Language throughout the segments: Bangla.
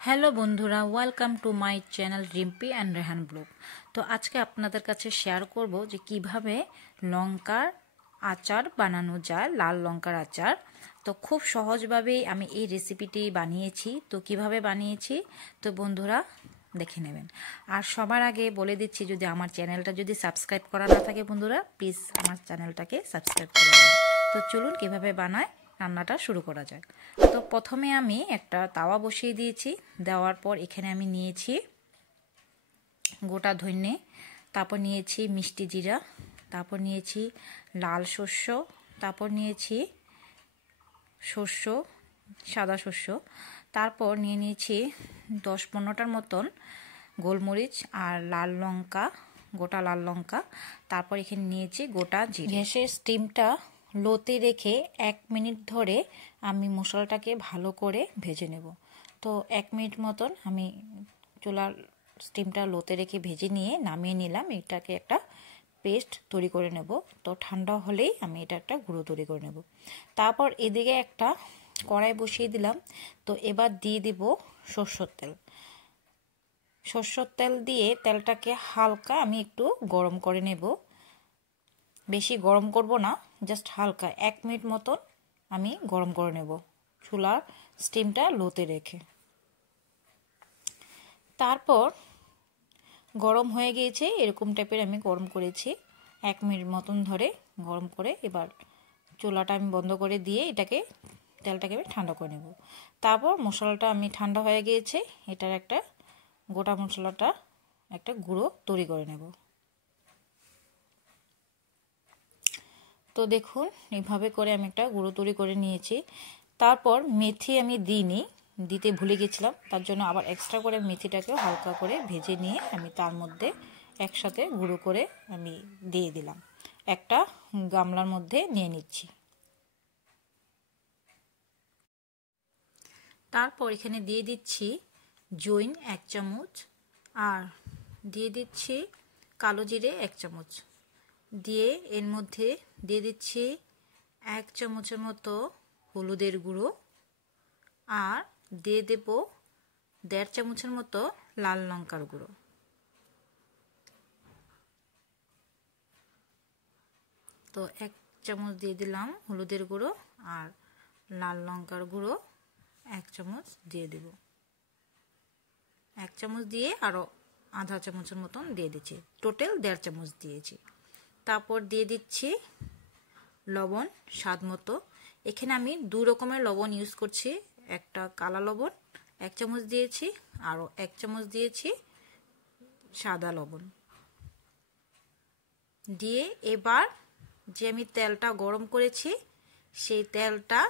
হ্যালো বন্ধুরা, welcome to my channel Rimpi and Rehan blog. তো আজকে আপনাদের কাছে শেয়ার করব যে কিভাবে লঙ্কার আচার বানানো যায়, লাল লঙ্কার আচার। তো খুব সহজভাবেই আমি এই রেসিপিটি বানিয়েছি। তো কিভাবে বানিয়েছি তো বন্ধুরা দেখে নেবেন। আর সবার আগে বলে দিচ্ছি, যদি আমার চ্যানেলটা যদি সাবস্ক্রাইব করা না থাকে বন্ধুরা, প্লিজ আমার চ্যানেলটাকে সাবস্ক্রাইব করে দেবেন। তো চলুন কিভাবে বানায় রান্নাটা শুরু করা যাক। তো প্রথমে আমি একটা তাওয়া বসিয়ে দিয়েছি। দেওয়ার পর এখানে আমি নিয়েছি গোটা ধনে, তারপর নিয়েছি মিষ্টি জিরা, তারপর নিয়েছি লাল শস্য, তারপর নিয়েছি শস্য, সাদা শস্য, তারপর নিয়ে নিয়েছি 10-15টার মতন গোলমরিচ আর লাল লঙ্কা, গোটা লাল লঙ্কা। তারপর এখানে নিয়েছি গোটা জিরা। গ্যাসের স্টিমটা লোতে রেখে 1 মিনিট ধরে আমি মশলাটাকে ভালো করে ভেজে নেব। তো 1 মিনিট মতন আমি চুলার স্টিমটা লোতে রেখে ভেজে নিয়ে নামিয়ে নিলাম। এটাকে একটা পেস্ট তৈরি করে নেব। তো ঠান্ডা হলেই আমি এটা একটা গুঁড়ো তৈরি করে নেব। তারপর এদিকে একটা কড়াই বসিয়ে দিলাম। তো এবার দিয়ে দিব সরষের তেল। সরষের তেল দিয়ে তেলটাকে হালকা আমি একটু গরম করে নেব। বেশি গরম করব না, জাস্ট হালকা 1 মিনিট মতন আমি গরম করে নেব চুলার স্টিমটা লোতে রেখে। তারপর গরম হয়ে গিয়েছে, এরকম টাইপের আমি গরম করেছি 1 মিনিট মতন ধরে গরম করে। এবার চুলাটা আমি বন্ধ করে দিয়ে তেলটাকে আমি ঠান্ডা করে নেব। তারপর মশলাটা আমি ঠান্ডা হয়ে গিয়েছে, এটার একটা গোটা মশলাটা একটা গুঁড়ো তৈরি করে নেব। তো দেখুন এইভাবে করে আমি একটা গুঁড়ো তৈরি করে নিয়েছি। তারপর মেথি আমি দিতে ভুলে গেছিলাম, তার জন্য আবার এক্সট্রা করে মেথিটাকে হালকা করে ভেজে নিয়ে আমি তার মধ্যে একসাথে গুঁড়ো করে আমি দিয়ে দিলাম। একটা গামলার মধ্যে নিয়ে নিচ্ছি। তারপর এখানে দিয়ে দিচ্ছি জৈন 1 চামচ, আর দিয়ে দিচ্ছি কালো জিরে 1 চামচ, দিয়ে এর মধ্যে দিয়ে দিচ্ছি 1 চামচের মতো হলুদের গুঁড়ো, আর দিয়ে দেব 1.5 চামচের মতো লাল লঙ্কার গুঁড়ো। তো 1 চামচ দিয়ে দিলাম হলুদের গুঁড়ো, আর লাল লঙ্কার গুঁড়ো 1 চামচ দিয়ে দেব। 1 চামচ দিয়ে আরও আধা চামচের মতন দিয়ে দিচ্ছি, টোটাল 1.5 চামচ দিয়েছি। তারপর দিয়ে দিচ্ছি লবণ স্বাদ মতো। এখানে আমি 2 রকমের লবণ ইউজ করছি। একটা কালা লবণ 1 চামচ দিয়েছি, আরও 1 চামচ দিয়েছি সাদা লবণ দিয়ে এবার যে আমি তেলটা গরম করেছি সেই তেলটা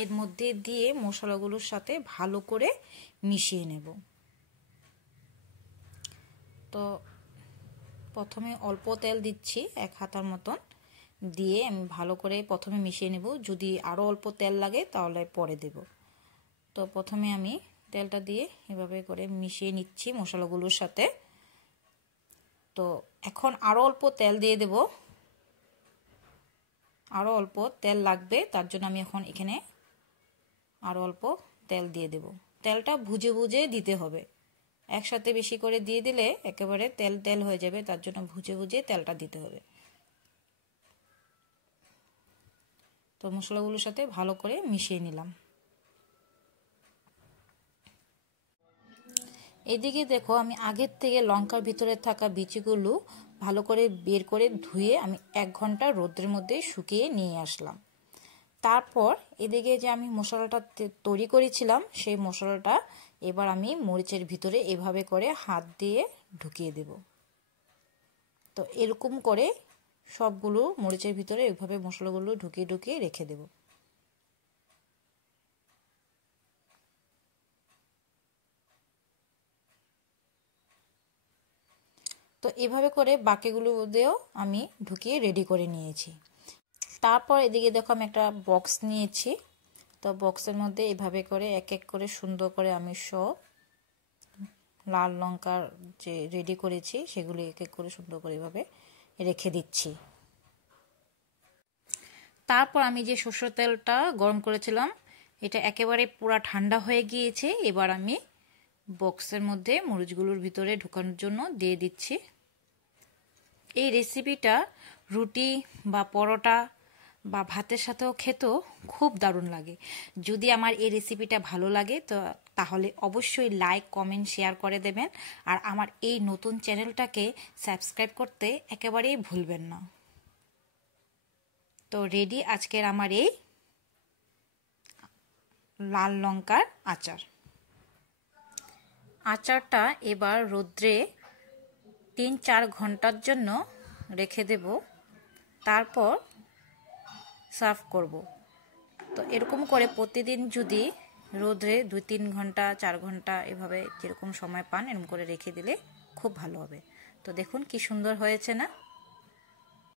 এর মধ্যে দিয়ে মশলাগুলোর সাথে ভালো করে মিশিয়ে নেব। তো প্রথমে অল্প তেল দিচ্ছি 1 হাতার মতন, দিয়ে আমি ভালো করে প্রথমে মিশিয়ে নেব। যদি আরও অল্প তেল লাগে তাহলে পরে দেব। তো প্রথমে আমি তেলটা দিয়ে এভাবে করে মিশিয়ে নিচ্ছি মশলাগুলোর সাথে। তো এখন আরও অল্প তেল দিয়ে দেব, আরও অল্প তেল লাগবে, তার জন্য আমি এখন এখানে আরও অল্প তেল দিয়ে দেব। তেলটা বুঝে বুঝে দিতে হবে, একসাথে বেশি করে দিয়ে দিলে একেবারে তেল তেল হয়ে যাবে, তার জন্য বুঝে বুঝে তেলটা দিতে হবে। তো মশলাগুলোর সাথে ভালো করে মিশিয়ে নিলাম। এদিকে দেখো আমি আগের থেকে লঙ্কার ভিতরে থাকা বিচিগুলো ভালো করে বের করে ধুয়ে আমি 1 ঘন্টা রোদ্রের মধ্যে শুকিয়ে নিয়ে আসলাম। তারপর এদিকে যে আমি মশলাটা তৈরি করেছিলাম সেই মশলাটা এবার আমি মরিচের ভিতরে এভাবে করে হাত দিয়ে ঢুকিয়ে দেব। তো এরকম করে সবগুলো মরিচের ভিতরে এভাবে মশলাগুলো ঢুকিয়ে ঢুকিয়ে রেখে দেব। তো এভাবে করে বাকিগুলোতেও আমি ঢুকিয়ে রেডি করে নিয়েছি। তারপর এদিকে দেখো আমি একটা বক্স নিয়েছি। তো বক্সের মধ্যে এভাবে করে এক এক করে সুন্দর করে আমি সব লাল লঙ্কার যে রেডি করেছি সেগুলি এক এক করে সুন্দর করে এভাবে রেখে দিচ্ছি। তারপর আমি যে সরষের তেলটা গরম করেছিলাম এটা একেবারে পুরো ঠান্ডা হয়ে গিয়েছে। এবার আমি বক্সের মধ্যে মরিচগুলোর ভিতরে ঢোকানোর জন্য দিয়ে দিচ্ছি। এই রেসিপিটা রুটি বা পরোটা বা ভাতের সাথেও খেতেও খুব দারুণ লাগে। যদি আমার এই রেসিপিটা ভালো লাগে তো তাহলে অবশ্যই লাইক, কমেন্ট, শেয়ার করে দেবেন। আর আমার এই নতুন চ্যানেলটাকে সাবস্ক্রাইব করতে একেবারেই ভুলবেন না। তো রেডি আজকের আমার এই লাল লঙ্কার আচার। আচারটা এবার রোদ্রে 3-4 ঘন্টার জন্য রেখে দেব, তারপর সার্ভ করব। তো এরকম করে প্রতিদিন যদি রোদ্রে 2-3 ঘন্টা 4 ঘন্টা এভাবে যেরকম সময় পান এরকম করে রেখে দিলে খুব ভালো হবে। তো দেখুন কি সুন্দর হয়েছে না।